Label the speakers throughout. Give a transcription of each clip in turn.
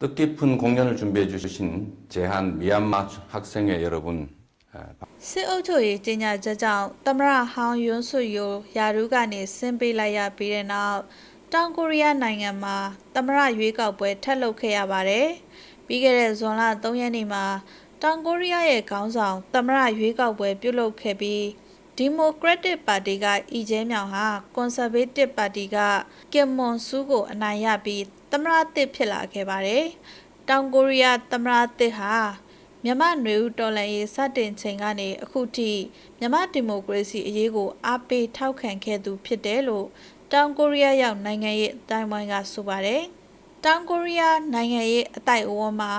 Speaker 1: 뜻깊은 공연을 준비해 주신 제한 미얀마 학생회 여러분, 아,
Speaker 2: စစ်အုပ်ချုပ်ရေးကြီးညာချက်ကြောင့်သမရဟောင်းယွန်းဆွယိုယာရုကနေဆင်းပေးလိုက်ရပြီးတဲ့နောက်တောင်ကိုရီးယားနိုင်ငံမှာသမရရွေးကောက်ပွဲထပ်လုပ်ခဲ့ရပါတယ်။ပြီးခဲ့တဲ့ဇွန်လ3ရက်နေ့မှာတောင်ကိုရီးယားရဲ့ခေါင်းဆောင်သမရရွေးကောက်ပွဲပြုလုပ်ခဲ့ပြီး ဒီမိုကရက်တစ်ပါတီကအီဂျဲမြောင်ဟာကွန်ဆာဗေးတစ်ပါတီကကင်မွန်ဆူကိုအနိုင်ရပြီးသမရတစ်ဖြစ်လာခဲ့ပါတယ်။တောင်ကိုရီးယားသမရတစ်ဟာမြန်မာ့နွေဦးတော်လှန်ရေးစတင်ချိန်ကနေအခုထိမြန်မာဒီမိုကရေစီအရေးကိုအားပေးထောက်ခံခဲ့သူဖြစ်တယ်လို့တောင်ကိုရီးယားရောက်နိုင်ငံရေးအတိုင်းအဝိုင်းကဆိုပါတယ်။တောင်ကိုရီးယားနိုင်ငံရေးအတိုက်အဝန်းမှာ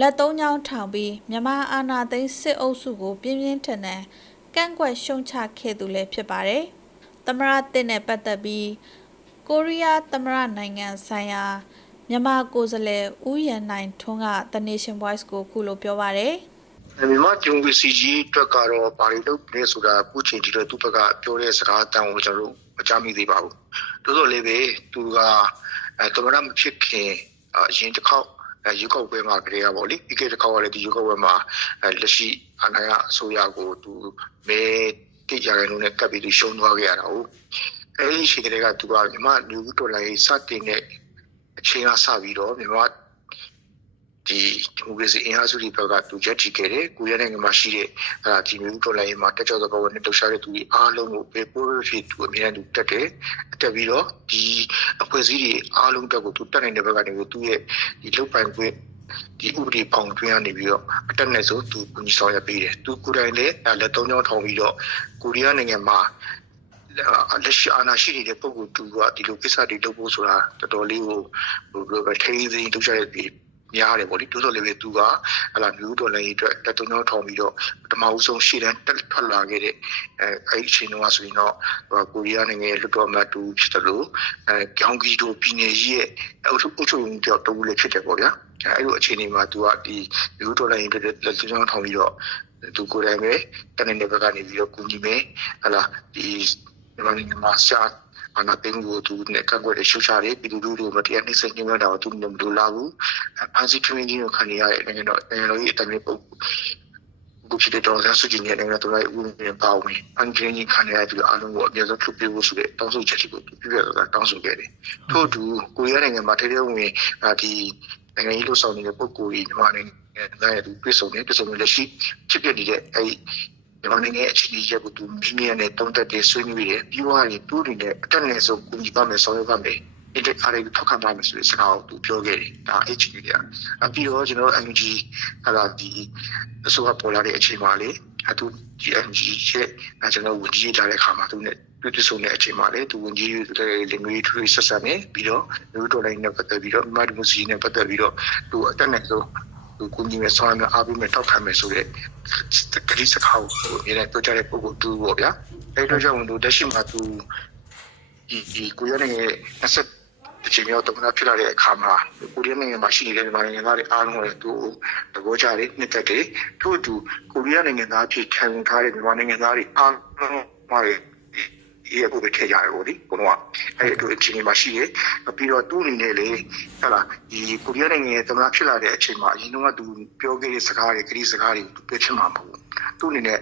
Speaker 2: လက်သုံးချောင်းထောင်ပြီးမြန်မာအာဏာသိမ်းစစ်အုပ်စုကိုပြင်းပြင်းထန်ထန် ကန့်ကွက်ရှုံချခဲ့သူလည်းဖြစ်ပါတယ်။သမရတစ်နဲ့ပတ်သက်ပြီးကိုရီးယားသမရနိုင်ငံဆိုင်ရာမြန်မာကိုယ်စားလှယ်ဦးရန်နိုင်ထွန်းက The Nation Voice ကိုခုလိုပြောပါရယ်
Speaker 3: မြန်မာဒီမိုကရေစီကြီးအတွက်ကတော့ပါရီလုပ်လဲဆိုတာအခုချိန်ထိတော့သူ့ဘက်ကပြောတဲ့စကားအတန်ကိုကျွန်တော်တို့မကြားမိသေးပါဘူး။တိုးတော့လည်းပဲသူကအဲသမရမဖြစ်ခင်အရင်တစ်ခေါက် အဲယူကောက်ပွဲမှာကလေးကပေါ့လေဒီကတစ်ခေါက်ကလည်းဒီယူကောက်ပွဲမှာအဲလက်ရှိအနာရအစိုးရကိုသူမဲတိကျရလုံးနဲ့ကပ်ပြီးသူရှုံးသွားခဲ့ရတာဟုတ်အဲဒီအချိန်ကလေးကသူကမြန်မာလူဦးတော်လိုင်းစတင်တဲ့အချိန်ကစပြီးတော့မြန်မာ ဒီဒီမိုကရေစီအင်အားစုတွေဘက်ကသူရက်ချီခဲ့တယ်ကိုရနိုင်ငံမှာရှိတဲ့အဲဒီမျိုးတော်လိုင်းမှာတက်ကြွသောဘဝနဲ့လှုပ်ရှားတဲ့သူတွေအားလုံးကိုပေပိုးရဖြစ်သူအများကြီးတက်တယ်တက်ပြီးတော့ဒီအဖွဲ့အစည်းတွေအားလုံးတက်ကိုသူတက်နိုင်တဲ့ဘက်ကနေသူရဲ့ဒီလုတ်ပိုင်ခွင့်ဒီဥပဒေပေါင်းတွင်းကနေပြီးတော့အတက်နဲ့ဆိုသူကူညီဆောင်ရွက်ပေးတယ်သူကိုယ်တိုင်လည်းလက်သုံးချောင်းထောင်ပြီးတော့ကိုရီးယားနိုင်ငံမှာလက်ရှိအာဏာရှိနေတဲ့ပုဂ္ဂိုလ်တူကဒီလိုကိစ္စတွေလုပ်ဖို့ဆိုတာတော်တော်လေးကိုဟိုဘယ်လိုပဲထိန်းသိမ်းလုပ်ကြတဲ့ဒီ များတယ်ပေါ့လေတိုးတော်လေးပဲသူကဟလာမျိုးတော်လည်းအတွက်လက်သုံးချောင်းထောင်ပြီးတော့ပထမဦးဆုံးရှေ့တန်းတက်ထွက်လာခဲ့တဲ့အဲအဲ့ဒီအချိန်တုန်းကဆိုရင်တော့ကိုရီးယားနိုင်ငံရဲ့လွတ်တော်မတ်တူဖြစ်တယ်လို့အဲကြောင်ဂီတိုပြည်နယ်ကြီးရဲ့အုပ်ချုပ်အုပ်ချုပ်ရေးတောက်တူလေးဖြစ်တယ်ပေါ့ဗျာအဲအဲ့လိုအခြေအနေမှာသူကဒီမျိုးတော်လည်းအတွက်လက်သုံးချောင်းထောင်ပြီးတော့သူကိုယ်တိုင်ပဲတနေ့နေ့ဘက်ကနေပြီးတော့ကူညီမယ်ဟလာဒီ မြန်မာနိုင်ငံမှာရှာအနာတင်ကိုသူနဲ့ကန့်ကွက်တဲ့ရှုချတယ်ပြည်သူလူထုမတရားနှိမ့်ဆက်ညှိနှိုင်းတာကိုသူမလိုလားဘူးအန်စီထရင်းကြီးကိုခံရတဲ့နိုင်ငံတော်နိုင်ငံတော်ရဲ့အတိုင်းပုံကိုဖြစ်တဲ့တော်စံစုကြည်နေတဲ့နိုင်ငံတော်ရဲ့ဥပဒေပါဝင်အန်ဂျင်ကြီးခံရတဲ့အားလုံးကိုအပြည့်စုံထုတ်ပြဖို့ဆိုတဲ့တောင်းဆိုချက်တွေကိုသူပြပြတော့တောင်းဆိုခဲ့တယ်ထို့အတူကိုရီးယားနိုင်ငံမှာထဲထဲဝင်ဒီနိုင်ငံရေးလှုပ်ဆောင်နေတဲ့ပုဂ္ဂိုလ်ကြီးမြန်မာနိုင်ငံရဲ့သူပြည်စုံနေပြည်စုံနေလက်ရှိဖြစ်ဖြစ်နေတဲ့အဲဒီ မြန်မာနိုင်ငံအခြေအနေရက်ကိုသူမြင်းမြန်းနဲ့တုံးတက်တဲ့ဆွေးနွေးတယ်ပြီးသွားရင်သူ့တွေနဲ့အတက်နဲ့ဆုံးကူညီပါမယ်ဆောင်ရွက်ပါမယ်ဒီတက်အားတွေထောက်ခံပါမယ်ဆိုတဲ့စကားကိုသူပြောခဲ့တယ်ဒါ HQ ကပြီးတော့ကျွန်တော် MG ဟာလာဒီအစိုးရပေါ်လာတဲ့အချိန်မှာလေအတူဒီ MG ရဲ့ကျွန်တော်ဝန်ကြီးထားတဲ့အခါမှာသူနဲ့ပြည်သူ့ဆုံးတဲ့အချိန်မှာလေသူဝန်ကြီးတွေလင်ငွေထရီဆက်ဆံနေပြီးတော့လူတော်တိုင်းနဲ့ပတ်သက်ပြီးတော့မတ်မူစီနဲ့ပတ်သက်ပြီးတော့သူအတက်နဲ့ဆုံး သူကိုကြီးမဲ့ဆောင်ရအားပေးမဲ့ထောက်ခံမဲ့ဆိုတဲ့ကတိစကားကိုအများနဲ့ပြောကြတဲ့ပုံကိုသူပေါ့ဗျာအဲဒါကြောင့်သူတက်ရှိမှာသူဒီဒီကိုရနေတဲ့ဆက်တချင်ရောက်တော့ဖြစ်လာတဲ့အခါမှာကိုရီးယားနိုင်ငံမှာရှိနေတဲ့မြန်မာနိုင်ငံသားတွေအားလုံးလည်းသူ့တဘောကြတယ်နှစ်သက်တယ်ထို့အတူကိုရီးယားနိုင်ငံသားဖြစ်ခံထားတဲ့မြန်မာနိုင်ငံသားတွေအားလုံးမှာဒီ ရဲ့ကိုပဲထည့်ကြရပေါ့ဒီကိုတော့အဲ့ဒီအချိန်မှာရှိရဲ့ပြီးတော့သူ့အနေနဲ့လေဟဲ့လားဒီကိုရီးယားနိုင်ငံရဲ့သမ္မတဖြစ်လာတဲ့အချိန်မှာအရင်ကသူပြောခဲ့တဲ့စကားတွေခရီးစကားတွေသူပြောချင်မှာမဟုတ်ဘူးသူ့အနေနဲ့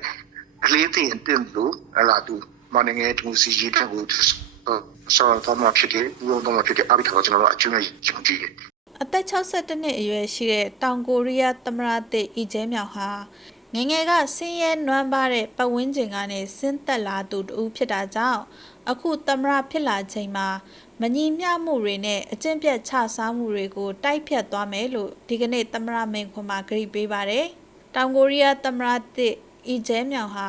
Speaker 3: အလေးသိအတင်လို့ဟဲ့လားသူမနိုင်ငံရဲ့ဒီမိုစီကြီးတဲ့ကိုဆောင်းတော့မှဖြစ်တယ်ဒီတော့မှဖြစ်တယ်အပိကတော့ကျွန်တော်တို့အကျိုးနဲ့ကြုံကြည့်တယ်
Speaker 2: အသက်62နှစ်အရွယ်ရှိတဲ့တောင်ကိုရီးယားသမရတစ်အီဂျဲမြောင်ဟာ ငယ်ငယ်ကဆင်းရဲနွမ်းပါတဲ့ပတ်ဝန်းကျင်ကနေဆင်းသက်လာသူတူဖြစ်တာကြောင့်အခုသမရဖြစ်လာချိန်မှာမညီမျှမှုတွေနဲ့အကျင့်ပြတ်ချစားမှုတွေကို တိုက်ဖြတ်သွားမယ်လို့ဒီကနေ့သမရမင်းခွန်မှာကြေညာပေးပါတယ်။တောင်ကိုရီးယားသမရတစ်အီဂျဲမြောင်ဟာ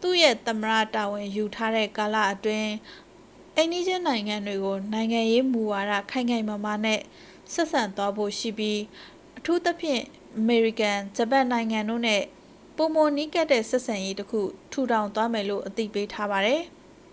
Speaker 2: သူ့ရဲ့သမရတာဝန်ယူထားတဲ့ကာလအတွင်းအိန္ဒိယနိုင်ငံတွေကိုနိုင်ငံရေးမူဝါဒခိုင်ခိုင်မာမာနဲ့ဆက်ဆံသွားဖို့ရှိပြီးအထူးသဖြင့်အမေရိကန်ဂျပန်နိုင်ငံတို့နဲ့ ပုံမနီးကပ်တဲ့ဆက်ဆံရေးတစ်ခုထူထောင်သွားမယ်လို့အသိပေးထားပါတယ်။